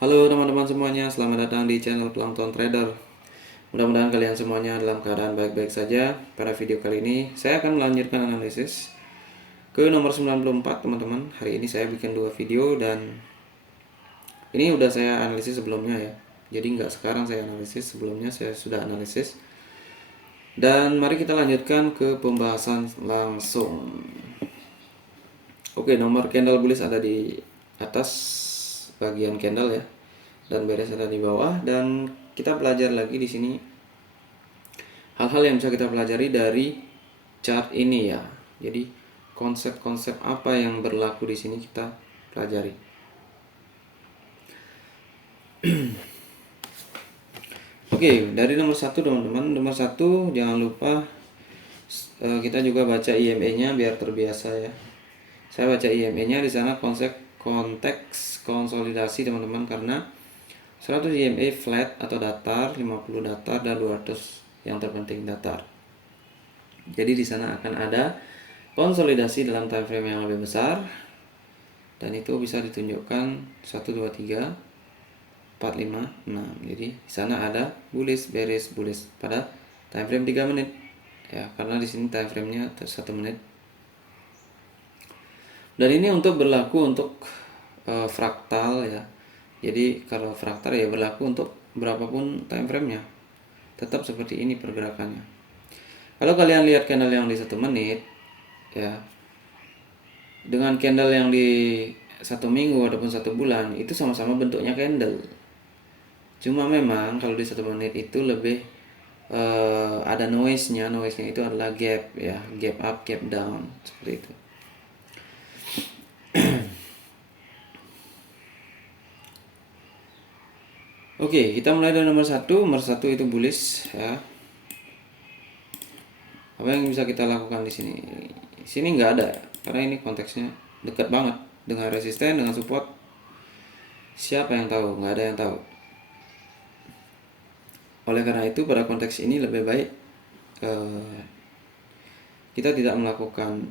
Halo teman-teman semuanya, selamat datang di channel Plankton Trader. Mudah-mudahan kalian semuanya dalam keadaan baik-baik saja. Pada video kali ini, saya akan melanjutkan analisis ke nomor 94 teman-teman. Hari ini saya bikin dua video dan ini udah saya analisis sebelumnya ya. Jadi nggak sekarang saya analisis, sebelumnya saya sudah analisis. Dan mari kita lanjutkan ke pembahasan langsung. Oke, nomor candle bullish ada di atas bagian candle ya, dan bearish ada di bawah. Dan kita belajar lagi di sini hal-hal yang bisa kita pelajari dari chart ini ya. Jadi konsep-konsep apa yang berlaku di sini kita pelajari. Oke, dari nomor satu teman-teman. Nomor satu jangan lupa kita juga baca IMA-nya biar terbiasa ya. Saya baca IMA-nya di sana konteks konsolidasi teman-teman, karena 100 IMA flat atau datar, 50 datar, dan 200 yang terpenting datar. Jadi di sana akan ada konsolidasi dalam time frame yang lebih besar, dan itu bisa ditunjukkan 1 2 3 4 5 6. Jadi di sana ada bullish, bearish, bullish pada time frame 3 menit. Ya, karena di sini time frame-nya 1 menit. Dan ini untuk berlaku untuk fraktal ya. Jadi kalau fraktal ya berlaku untuk berapapun time frame-nya. Tetap seperti ini pergerakannya. Kalau kalian lihat candle yang di 1 menit ya, dengan candle yang di 1 minggu ataupun 1 bulan, itu sama-sama bentuknya candle. Cuma memang kalau di 1 menit itu lebih ada noise-nya. Noise-nya itu adalah gap ya, gap up, gap down, seperti itu. Oke, kita mulai dari nomor 1. Nomor 1 itu bullish ya. Apa yang bisa kita lakukan di sini? Di sini nggak ada, karena ini konteksnya dekat banget dengan resisten, dengan support. Siapa yang tahu? Nggak ada yang tahu. Oleh karena itu pada konteks ini lebih baik kita tidak melakukan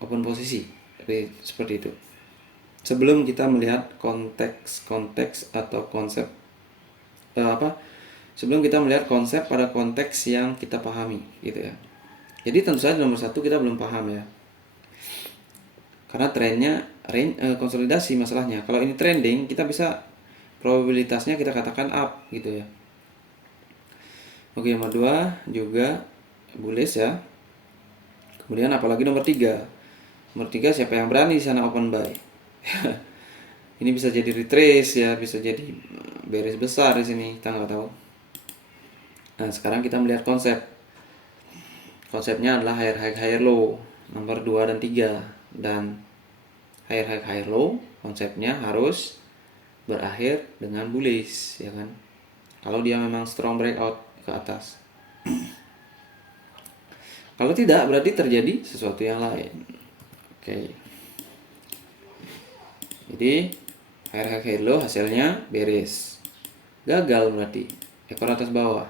open posisi seperti itu sebelum kita melihat konteks atau konsep sebelum kita melihat konsep pada konteks yang kita pahami gitu ya. Jadi tentu saja nomor 1 kita belum paham ya, karena trennya konsolidasi masalahnya. Kalau ini trending, kita bisa probabilitasnya kita katakan up gitu ya. Oke, nomor 2 juga bullish ya. Kemudian apalagi nomor 3. Nomor 3 siapa yang berani di sana open buy? Ini bisa jadi retrace ya, bisa jadi bearish besar di sini, kita nggak tahu. Nah, sekarang kita melihat konsep. Konsepnya adalah higher high higher low, nomor 2 dan 3. Dan higher high higher low konsepnya harus berakhir dengan bullish ya kan. Kalau dia memang strong breakout ke atas. Kalau tidak, berarti terjadi sesuatu yang lain. Oke. Jadi higher high higher low hasilnya bearish. Gagal berarti ekor atas bawah.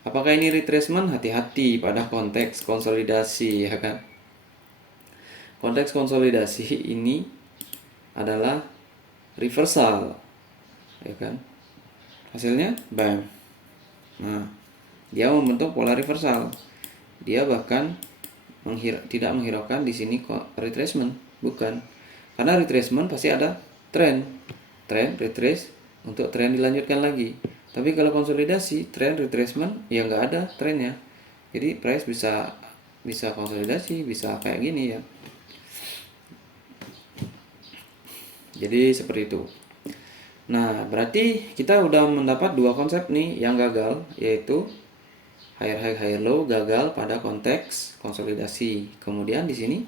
Apakah ini retracement? Hati-hati pada konteks konsolidasi ya kan. Konteks konsolidasi ini adalah reversal ya kan. Hasilnya bam. Nah, dia membentuk pola reversal. Dia bahkan tidak menghiraukan di sini retracement, bukan. Karena retracement pasti ada trend retrace untuk tren dilanjutkan lagi. Tapi kalau konsolidasi, tren retracement ya nggak ada trennya. Jadi price bisa konsolidasi, bisa kayak gini ya. Jadi seperti itu. Nah, berarti kita udah mendapat dua konsep nih yang gagal, yaitu higher high higher low gagal pada konteks konsolidasi. Kemudian di sini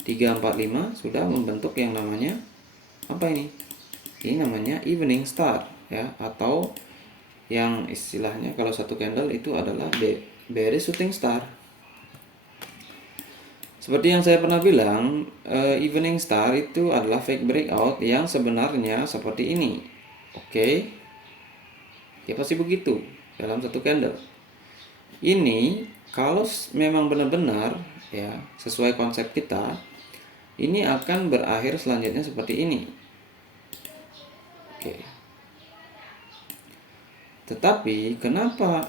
3 4 5 sudah membentuk yang namanya apa ini? Ini namanya evening star ya, atau yang istilahnya kalau satu candle itu adalah bearish shooting star. Seperti yang saya pernah bilang, evening star itu adalah fake breakout yang sebenarnya seperti ini. Oke. Ya pasti begitu dalam satu candle. Ini kalau memang benar-benar ya sesuai konsep kita, ini akan berakhir selanjutnya seperti ini. Oke. Tetapi kenapa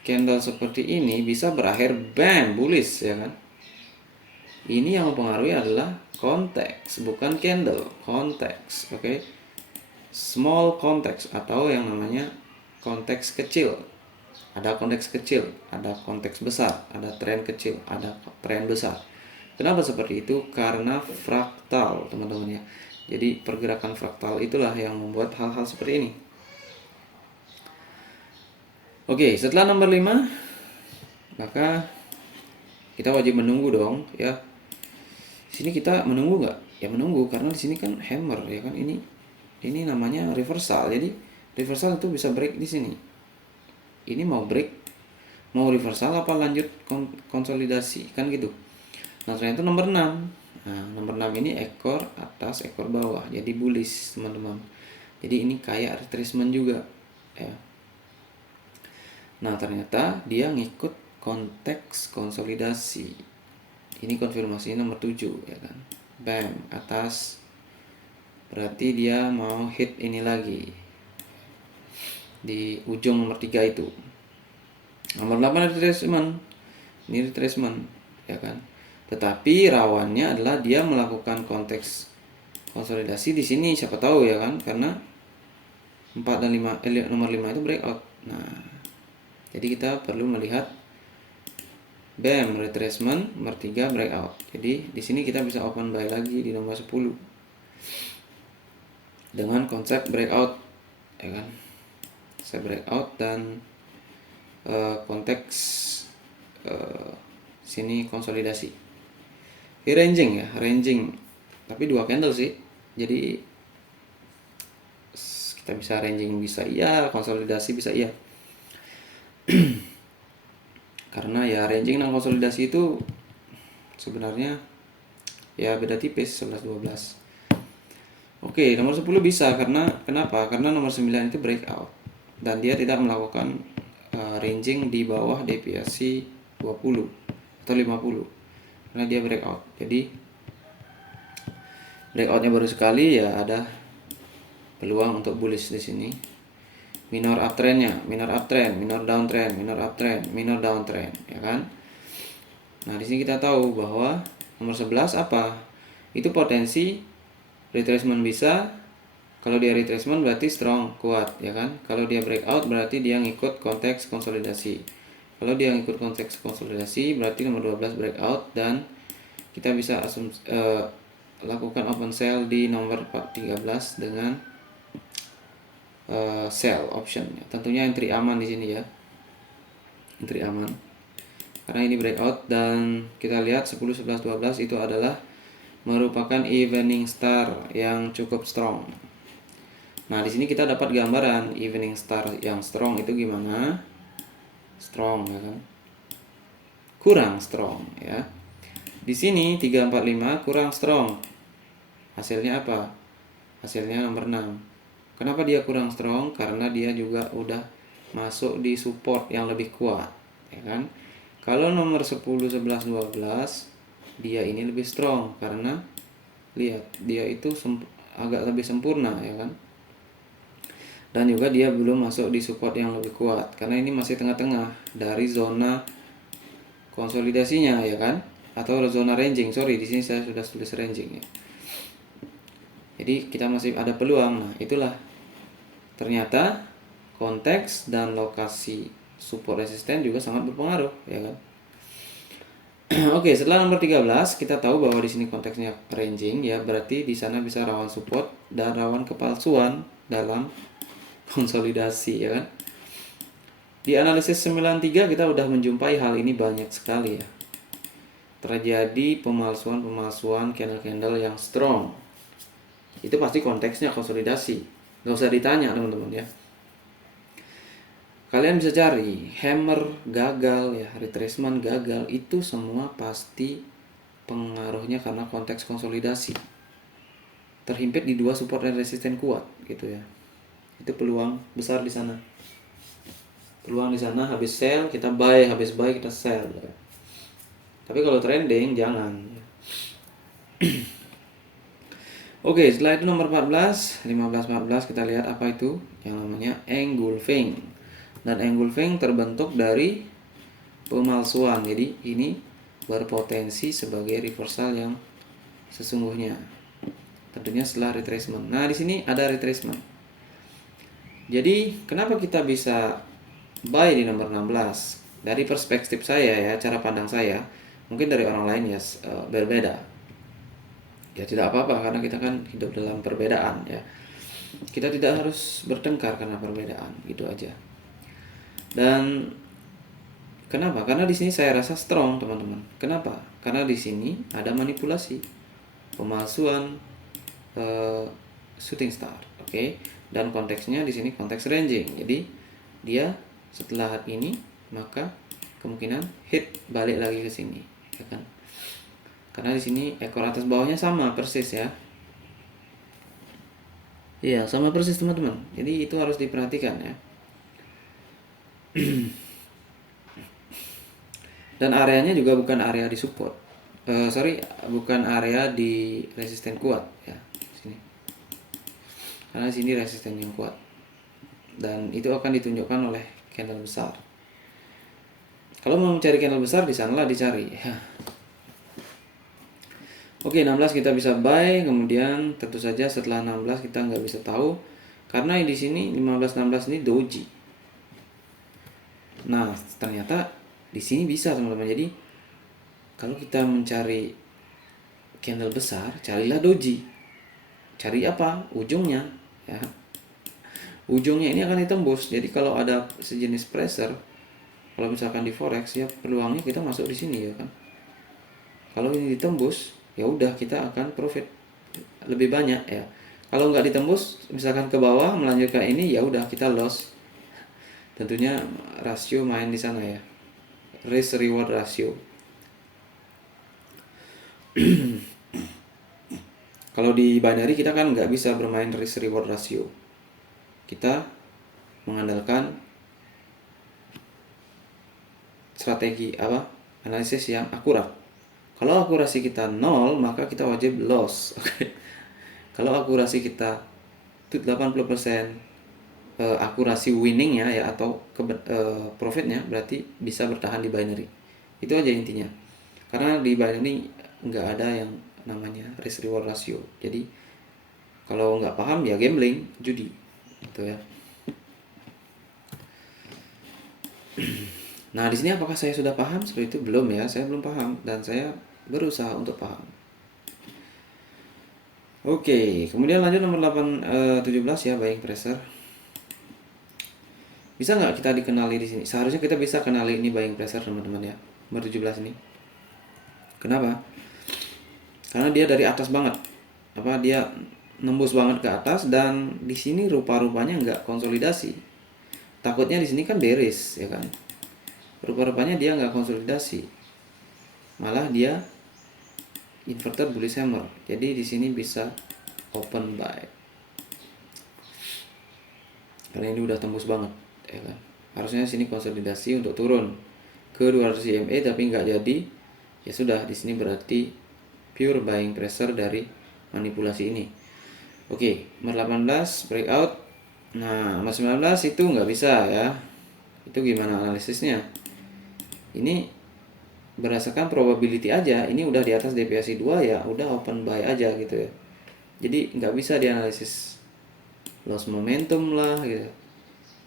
candle seperti ini bisa berakhir bam bullish, ya kan? Ini yang mempengaruhi adalah konteks, bukan candle, konteks. Oke. Small konteks atau yang namanya konteks kecil. Ada konteks kecil, ada konteks besar, ada tren kecil, ada tren besar. Kenapa seperti itu? Karena fraktal, teman-teman ya. Jadi pergerakan fraktal itulah yang membuat hal-hal seperti ini. Oke, setelah nomor 5, maka kita wajib menunggu dong ya. Sini kita menunggu nggak? Ya menunggu, karena di sini kan hammer ya kan, ini namanya reversal. Jadi reversal itu bisa break di sini. Ini mau break, mau reversal apa lanjut konsolidasi kan gitu. Nah, ternyata nomor 6. Nah, nomor 6 ini ekor atas, ekor bawah. Jadi bullish, teman-teman. Jadi ini kayak retracement juga ya. Nah, ternyata dia ngikut konteks konsolidasi. Ini konfirmasi nomor 7 ya kan. Bam, atas. Berarti dia mau hit ini lagi di ujung nomor 3 itu. Nomor 8 retracement. Ini retracement ya kan. Tetapi rawannya adalah dia melakukan konteks konsolidasi di sini, siapa tahu ya kan, karena 4 dan 5 nomor 5 itu breakout. Nah, jadi kita perlu melihat bam retracement, nomor 3 breakout. Jadi di sini kita bisa open buy lagi di nomor 10 dengan konsep breakout ya kan. Saya breakout dan konteks sini konsolidasi. Ini ranging ya, ranging. Tapi 2 candle sih. Jadi kita bisa ranging, bisa iya, konsolidasi bisa iya. Karena ya ranging dan konsolidasi itu sebenarnya ya beda tipis, 11 12. Oke, nomor 10 bisa karena kenapa? Karena nomor 9 itu breakout dan dia tidak melakukan ranging di bawah deviasi 20 atau 50 karena dia breakout. Jadi breakoutnya baru sekali, ya ada peluang untuk bullish di sini. Minor uptrendnya, minor uptrend, minor downtrend, minor uptrend, minor downtrend, ya kan? Nah, di sini kita tahu bahwa nomor 11 apa? Itu potensi retracement bisa. Kalau dia retracement berarti strong, kuat, ya kan? Kalau dia breakout berarti dia ngikut konteks konsolidasi. Kalau dia ngikut konteks konsolidasi berarti nomor 12 breakout dan kita bisa lakukan open sell di nomor 13 dengan sell option. Tentunya entry aman di sini ya. Entry aman. Karena ini breakout dan kita lihat 10, 11, 12 itu adalah merupakan evening star yang cukup strong. Nah, di sini kita dapat gambaran evening star yang strong itu gimana? Strong ya kan? Kurang strong ya. Di sini 3, 4, 5 kurang strong. Hasilnya apa? Hasilnya nomor 6. Kenapa dia kurang strong? Karena dia juga udah masuk di support yang lebih kuat, ya kan? Kalau nomor 10, 11, 12 dia ini lebih strong karena lihat dia itu agak lebih sempurna ya kan. Dan juga dia belum masuk di support yang lebih kuat karena ini masih tengah-tengah dari zona konsolidasinya ya kan, atau zona ranging. Sorry, di sini saya sudah tulis ranging ya. Jadi kita masih ada peluang. Nah, itulah ternyata konteks dan lokasi support resisten juga sangat berpengaruh ya kan. Oke, setelah nomor 13 kita tahu bahwa di sini konteksnya ranging ya, berarti di sana bisa rawan support dan rawan kepalsuan dalam konsolidasi ya kan. Di analisis 93 kita udah menjumpai hal ini banyak sekali ya. Terjadi pemalsuan candle-candle yang strong. Itu pasti konteksnya konsolidasi. Nggak usah ditanya teman-teman ya. Kalian bisa cari hammer gagal ya, retracement gagal, itu semua pasti pengaruhnya karena konteks konsolidasi. Terhimpit di 2 support dan resisten kuat gitu ya. Itu peluang besar di sana. Peluang di sana, habis sell kita buy, habis buy kita sell ya. Tapi kalau trending jangan. Oke, setelah itu nomor 14, 15, 14 kita lihat apa itu yang namanya engulfing. Dan engulfing terbentuk dari pemalsuan. Jadi ini berpotensi sebagai reversal yang sesungguhnya. Tentunya setelah retracement. Nah, di sini ada retracement. Jadi, kenapa kita bisa buy di nomor 16? Dari perspektif saya ya, cara pandang saya, mungkin dari orang lain ya berbeda. Ya tidak apa-apa karena kita kan hidup dalam perbedaan ya. Kita tidak harus bertengkar karena perbedaan, gitu aja. Dan kenapa? Karena di sini saya rasa strong, teman-teman. Kenapa? Karena di sini ada manipulasi, pemalsuan, shooting star, oke? Dan konteksnya di sini konteks ranging. Jadi dia setelah ini maka kemungkinan hit balik lagi ke sini, ya kan? Karena di sini ekor atas bawahnya sama persis ya. Iya, sama persis teman-teman. Jadi itu harus diperhatikan ya. Dan areanya juga bukan area di support. Bukan area di resisten kuat ya. Sini. Karena di sini resisten yang kuat. Dan itu akan ditunjukkan oleh candle besar. Kalau mau mencari candle besar di sanalah dicari ya. Oke, 16 kita bisa buy, kemudian tentu saja setelah 16 kita nggak bisa tahu karena di sini 15-16 ini doji. Nah, ternyata di sini bisa teman-teman. Jadi kalau kita mencari candle besar, carilah doji. Cari apa? Ujungnya ya. Ujungnya ini akan ditembus. Jadi kalau ada sejenis pressure, kalau misalkan di forex ya peluangnya kita masuk di sini ya kan. Kalau ini ditembus, ya udah kita akan profit lebih banyak ya. Kalau nggak ditembus, misalkan ke bawah melanjutkan ini, ya udah kita loss. Tentunya rasio main di sana ya, risk reward ratio. Kalau di binary kita kan nggak bisa bermain risk reward ratio. Kita mengandalkan strategi analisis yang akurat. Kalau akurasi kita 0, maka kita wajib loss. Oke. Kalau akurasi kita 80% akurasi winningnya ya atau profitnya, berarti bisa bertahan di binary. Itu aja intinya. Karena di binary nggak ada yang namanya risk reward ratio. Jadi kalau nggak paham ya gambling, judi, gitu ya. Nah, di sini apakah saya sudah paham seperti itu? Belum ya, saya belum paham dan saya berusaha untuk paham. Oke, kemudian lanjut nomor 17 ya, buying pressure. Bisa nggak kita dikenali di sini? Seharusnya kita bisa kenali ini buying pressure teman-teman ya, nomor 17 ini. Kenapa? Karena dia dari atas banget. Dia nembus banget ke atas dan di sini rupa-rupanya nggak konsolidasi. Takutnya di sini kan bearish ya kan. Rupa-rupanya dia nggak konsolidasi. Malah dia inverted bullish hammer. Jadi di sini bisa open buy. Karena ini udah tembus banget, ya kan. Harusnya sini konsolidasi untuk turun ke 200 EMA tapi nggak jadi. Ya sudah, di sini berarti pure buying pressure dari manipulasi ini. Oke, nomor 18 breakout. Nah, nomor 19 itu nggak bisa ya. Itu gimana analisisnya? Ini berdasarkan probability aja. Ini udah di atas deviasi 2 ya, udah open buy aja gitu ya. Jadi nggak bisa dianalisis loss momentum lah gitu,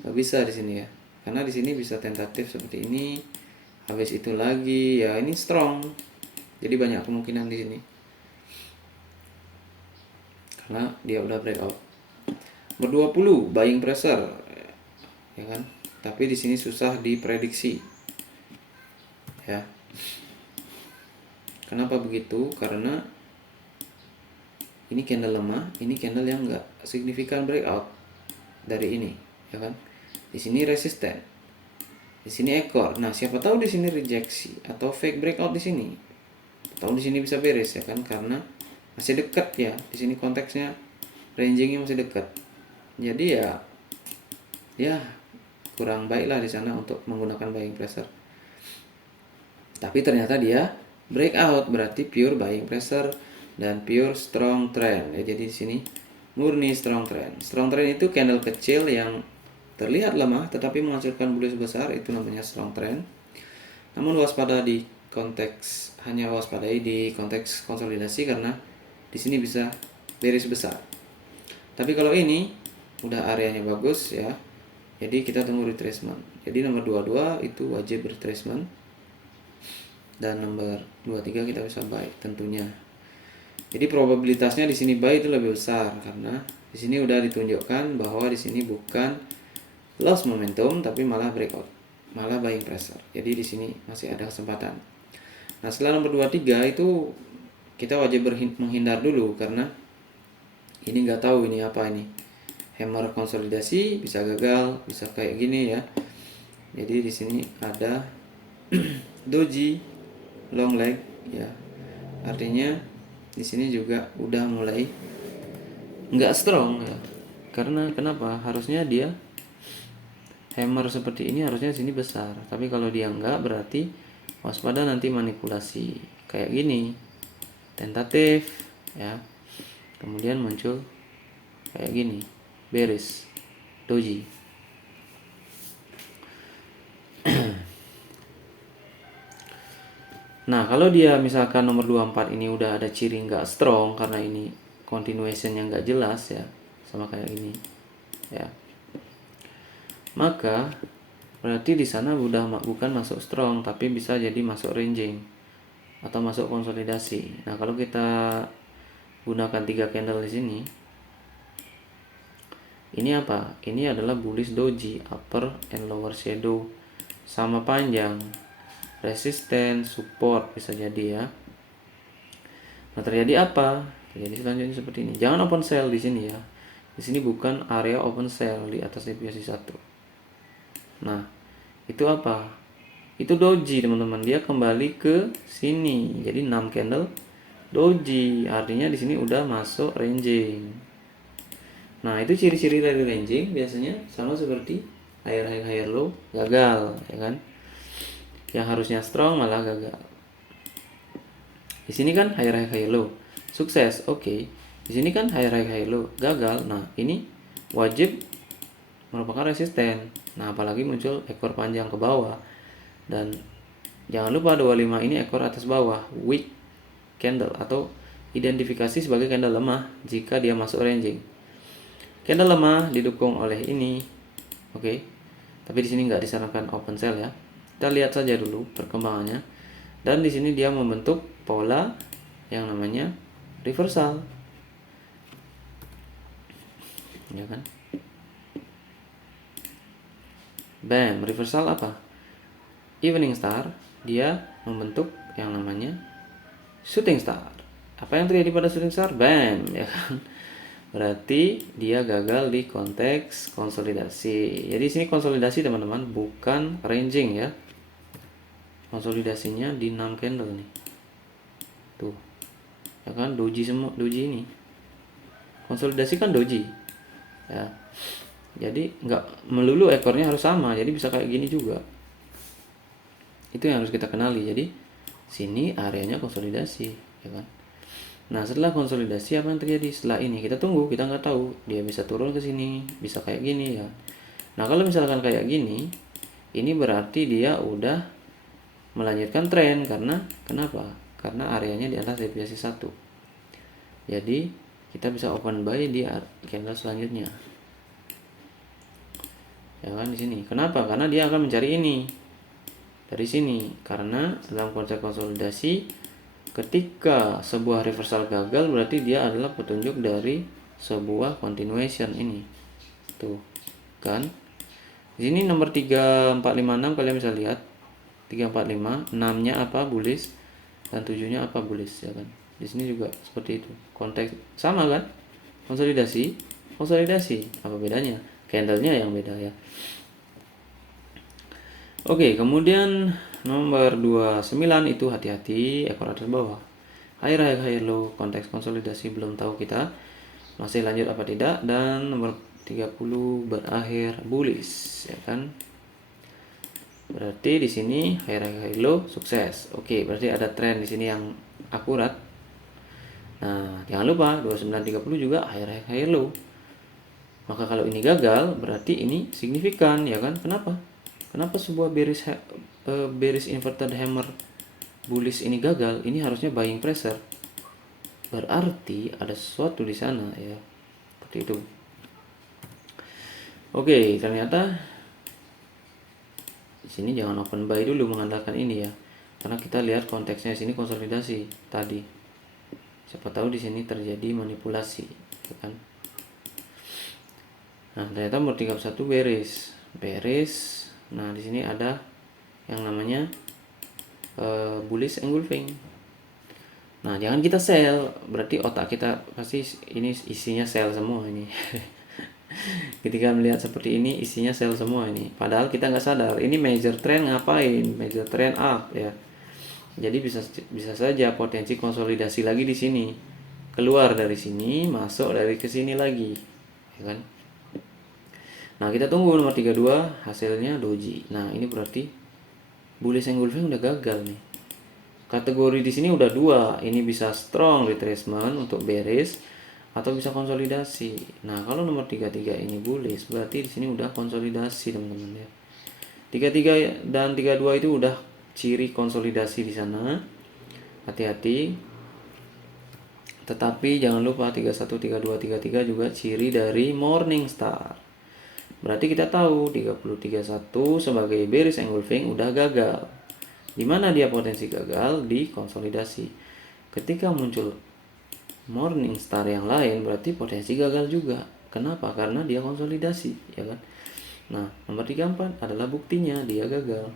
nggak bisa di sini ya, karena di sini bisa tentatif seperti ini, habis itu lagi ya ini strong, jadi banyak kemungkinan di sini karena dia udah breakout. Nomor 20 buying pressure ya kan, tapi di sini susah diprediksi ya. Kenapa begitu? Karena ini candle lemah, ini candle yang enggak signifikan breakout dari ini, ya kan? Di sini resisten, di sini ekor. Nah, siapa tahu di sini rejeksi atau fake breakout di sini. Atau di sini bisa beres ya kan? Karena masih dekat ya. Di sini konteksnya rangingnya masih dekat. Jadi ya kurang baiklah di sana untuk menggunakan buying pressure. Tapi ternyata dia breakout, berarti pure buying pressure. dan pure strong trend. Ya, jadi di sini murni strong trend. Strong trend itu candle kecil yang terlihat lemah tetapi menghasilkan bullish besar, itu namanya strong trend. Namun hanya waspadai di konteks konsolidasi karena di sini bisa bearish besar. Tapi kalau ini udah areanya bagus ya, jadi kita tunggu retracement. Jadi nomor 22 itu wajib retracement, dan nomor 23 kita bisa buy tentunya. Jadi probabilitasnya di sini buy itu lebih besar karena di sini udah ditunjukkan bahwa di sini bukan loss momentum tapi malah breakout, malah buying pressure. Jadi di sini masih ada kesempatan. Nah, setelah nomor 23 itu kita wajib menghindar dulu karena ini nggak tahu ini apa ini. Hammer konsolidasi bisa gagal, bisa kayak gini ya. Jadi di sini ada doji long leg ya. Artinya di sini juga udah mulai nggak strong ya. Karena kenapa? Harusnya dia hammer seperti ini, harusnya di sini besar. Tapi kalau dia nggak, berarti waspada nanti manipulasi kayak gini, tentatif ya. Kemudian muncul kayak gini, bearish doji. Nah, kalau dia misalkan nomor 24 ini udah ada ciri nggak strong karena ini continuation yang nggak jelas ya, sama kayak ini ya, maka berarti di sana bukan masuk strong tapi bisa jadi masuk ranging atau masuk konsolidasi. Nah, kalau kita gunakan 3 candle di sini, ini apa? Ini adalah bullish doji, upper and lower shadow sama panjang, resisten, support bisa jadi ya. Nah, terjadi apa? Terjadi selanjutnya seperti ini. Jangan open sell di sini ya. Di sini bukan area open sell di atas deviasi 1. Nah, itu apa? Itu doji, teman-teman. Dia kembali ke sini. Jadi 6 candle doji. Artinya di sini udah masuk ranging. Nah, itu ciri-ciri dari ranging biasanya sama seperti higher high higher low, gagal ya kan? Yang harusnya strong malah gagal. Di sini kan higher high higher low, sukses, oke. Di sini kan higher high higher low, gagal. Nah, ini wajib merupakan resisten. Nah, apalagi muncul ekor panjang ke bawah. Dan jangan lupa 25 ini ekor atas bawah, weak candle atau identifikasi sebagai candle lemah jika dia masuk ranging. Candle lemah didukung oleh ini, oke. Tapi di sini nggak disarankan open sell ya. Kita lihat saja dulu perkembangannya. Dan di sini dia membentuk pola yang namanya reversal, ya kan? Bam, reversal apa? Evening star, dia membentuk yang namanya shooting star. Apa yang terjadi pada shooting star? Bam, ya kan? Berarti dia gagal di konteks konsolidasi. Jadi sini konsolidasi teman-teman, bukan ranging ya. Konsolidasinya di 6 candle nih. Tuh. Ya kan, doji semua, doji ini. Konsolidasi kan doji. Ya. Jadi nggak melulu ekornya harus sama, jadi bisa kayak gini juga. Itu yang harus kita kenali. Jadi sini areanya konsolidasi, ya kan? Nah, setelah konsolidasi apa yang terjadi setelah ini? Kita tunggu, kita nggak tahu. Dia bisa turun ke sini, bisa kayak gini ya. Nah, kalau misalkan kayak gini, ini berarti dia udah melanjutkan tren karena kenapa? Karena areanya di atas deviasi 1. Jadi, kita bisa open buy di candle selanjutnya. Ya kan di sini. Kenapa? Karena dia akan mencari ini. Dari sini. Karena dalam konsep konsolidasi, ketika sebuah reversal gagal berarti dia adalah petunjuk dari sebuah continuation ini. Tuh, kan? Di sini nomor 3456 kalian bisa lihat. 345, 6-nya apa? Bullish, dan 7-nya apa? Bullish, ya kan? Di sini juga seperti itu. Konteks sama kan? Konsolidasi, konsolidasi. Apa bedanya? Candle-nya yang beda ya. Oke, kemudian nomor 29 itu hati-hati ekor atas bawah. Higher high higher low, konteks konsolidasi belum tahu kita masih lanjut apa tidak. Dan nomor 30 berakhir bullish, ya kan? Berarti di sini higher high high low sukses. Oke, berarti ada tren di sini yang akurat. Nah, jangan lupa 2930 juga higher low. Maka kalau ini gagal, berarti ini signifikan, ya kan? Kenapa? Kenapa sebuah bearish inverted hammer bullish ini gagal? Ini harusnya buying pressure. Berarti ada sesuatu di sana, ya. Seperti itu. Oke, ternyata di sini jangan open buy dulu mengandalkan ini ya. Karena kita lihat konteksnya di sini konsolidasi tadi. Siapa tahu di sini terjadi manipulasi, ya kan? Nah, ternyata nomor 31 bearish. Nah, di sini ada yang namanya bullish engulfing. Nah, jangan kita sell, berarti otak kita pasti ini isinya sell semua ini. Ketika melihat seperti ini isinya sell semua ini. Padahal kita nggak sadar, ini major trend ngapain? Major trend up ya. Jadi bisa saja potensi konsolidasi lagi di sini. Keluar dari sini, masuk dari ke sini lagi. Ya kan? Nah, kita tunggu nomor 32 hasilnya doji. Nah, ini berarti bullish engulfing udah gagal nih. Kategori di sini udah dua. Ini bisa strong retracement untuk bearish atau bisa konsolidasi. Nah, kalau nomor 33 ini bullish, berarti di sini udah konsolidasi, teman-teman ya. 33 dan 32 itu udah ciri konsolidasi di sana. Hati-hati. Tetapi jangan lupa 31, 32, 33 juga ciri dari Morningstar. Berarti kita tahu 3031 sebagai bearish engulfing udah gagal. Di mana dia potensi gagal? Di konsolidasi. Ketika muncul Morningstar yang lain berarti potensi gagal juga. Kenapa? Karena dia konsolidasi, ya kan? Nah, nomor 34 adalah buktinya dia gagal.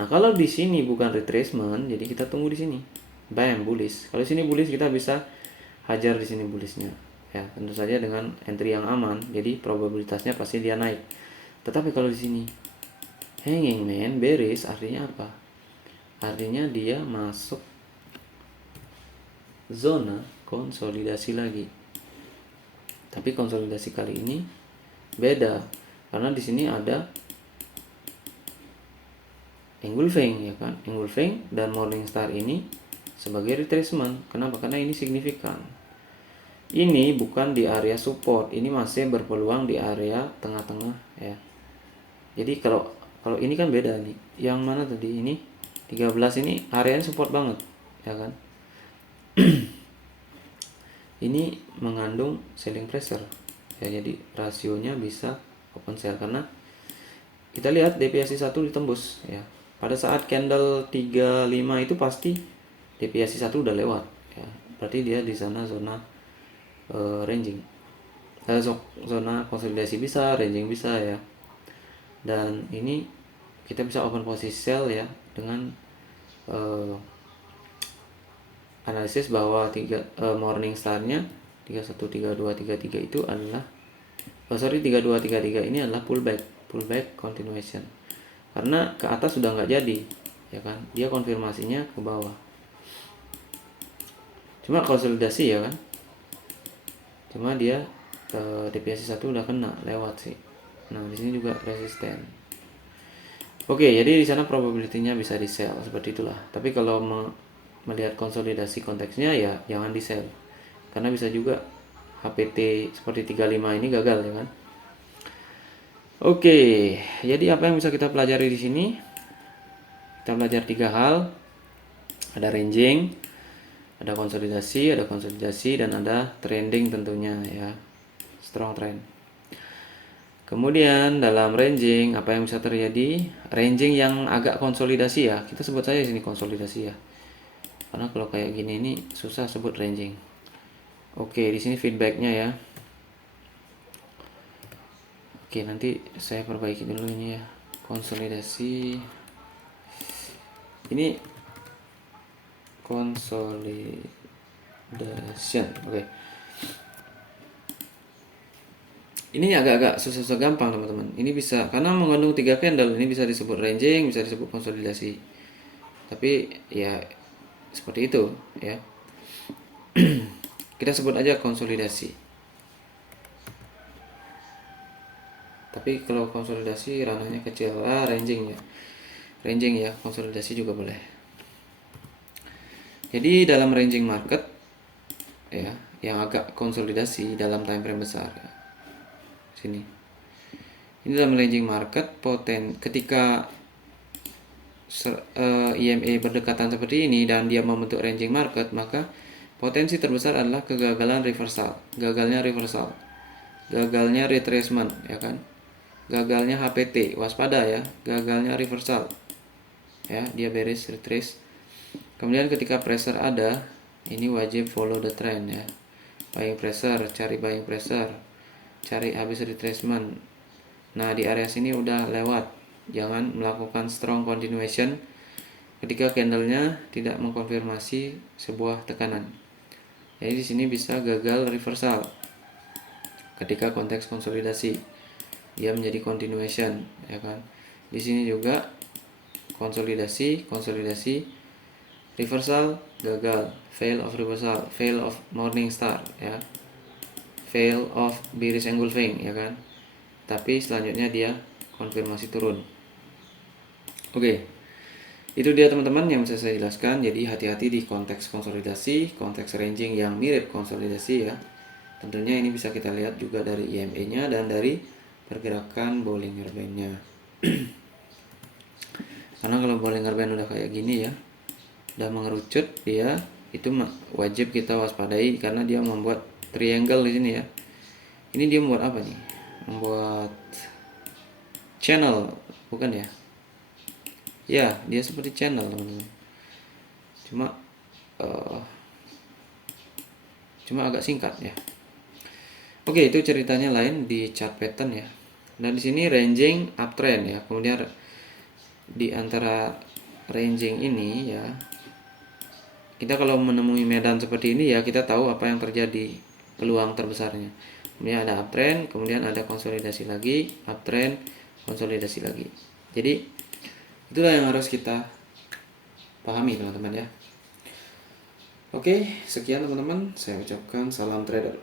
Nah, kalau di sini bukan retracement, jadi kita tunggu di sini. Bam, bullish. Kalau sini bullish kita bisa hajar di sini bullishnya. Ya, tentu saja dengan entry yang aman, jadi probabilitasnya pasti dia naik. Tetapi kalau di sini hanging man bearish, artinya apa? Artinya dia masuk zona konsolidasi lagi. Tapi konsolidasi kali ini beda, karena di sini ada engulfing, ya kan? Engulfing dan Morningstar ini sebagai retracement. Kenapa? Karena ini signifikan. Ini bukan di area support, ini masih berpeluang di area tengah-tengah ya. Jadi kalau ini kan beda nih. Yang mana tadi? Ini 13 ini areanya support banget, ya kan? Ini mengandung selling pressure. Ya, jadi rasionya bisa open sell karena kita lihat deviasi 1 ditembus ya. Pada saat candle 35 itu pasti deviasi 1 udah lewat ya. Berarti dia di sana zona ranging, zona konsolidasi bisa, ranging bisa ya. Dan ini kita bisa open posisi sell ya dengan analisis bahwa Morningstar-nya 31, 32, 33 itu adalah 32, 33 ini adalah pullback continuation. Karena ke atas sudah nggak jadi, ya kan? Dia konfirmasinya ke bawah. Cuma konsolidasi ya kan? Cuma dia deviasi 1 udah kena lewat sih. Nah, di sini juga resisten. Oke, jadi di sana probability-nya bisa di sell seperti itulah. Tapi kalau melihat konsolidasi konteksnya ya jangan di sell. Karena bisa juga HPT seperti 35 ini gagal ya kan. Oke, jadi apa yang bisa kita pelajari di sini? Kita belajar 3 hal. Ada ranging, ada konsolidasi, dan ada trending tentunya ya. Strong trend. Kemudian dalam ranging apa yang bisa terjadi? Ranging yang agak konsolidasi ya. Kita sebut saja sini konsolidasi ya. Karena kalau kayak gini ini susah sebut ranging. Oke, di sini feedbacknya ya. Oke, nanti saya perbaiki dulu ini ya. Konsolidasi. Ini consolidation. Oke. Ini agak-agak susah gampang teman-teman. Ini bisa karena mengandung 3 candle, ini bisa disebut ranging, bisa disebut konsolidasi. Tapi ya seperti itu ya. Kita sebut aja konsolidasi. Tapi kalau konsolidasi ranahnya kecil, ranging ya. Ranging ya, konsolidasi juga boleh. Jadi dalam ranging market ya, yang agak konsolidasi dalam time frame besar ya. Sini. Ini dalam ranging market ketika EMA berdekatan seperti ini dan dia membentuk ranging market, maka potensi terbesar adalah kegagalan reversal, gagalnya retracement ya kan, gagalnya HPT, waspada ya, gagalnya reversal ya, dia bearish retrace. Kemudian ketika pressure ada, ini wajib follow the trend ya, buying pressure, cari buying pressure, cari habis retracement. Nah di area sini udah lewat, jangan melakukan strong continuation ketika candlenya tidak mengkonfirmasi sebuah tekanan. Jadi di sini bisa gagal reversal ketika konteks konsolidasi, dia menjadi continuation ya kan. Di sini juga konsolidasi, reversal gagal, fail of reversal, fail of morning star ya, fail of bearish engulfing ya kan. Tapi selanjutnya dia konfirmasi turun. Oke, itu dia teman-teman yang bisa saya jelaskan. Jadi hati-hati di konteks konsolidasi, konteks ranging yang mirip konsolidasi ya. Tentunya ini bisa kita lihat juga dari EMA-nya dan dari pergerakan Bollinger Band-nya. Karena kalau Bollinger Band udah kayak gini ya, udah mengerucut, dia itu wajib kita waspadai karena dia membuat triangle di sini ya. Ini dia membuat apa nih? Membuat channel, bukan ya? Ya, dia seperti channel teman-teman. Cuma agak singkat ya. Oke, itu ceritanya lain di chart pattern ya. Dan di sini ranging uptrend ya. Kemudian di antara ranging ini ya, kita kalau menemui medan seperti ini ya, kita tahu apa yang terjadi, peluang terbesarnya. Kemudian ada uptrend, kemudian ada konsolidasi lagi, uptrend, konsolidasi lagi. Jadi itulah yang harus kita pahami teman-teman ya. Oke, sekian teman-teman, saya ucapkan salam trader.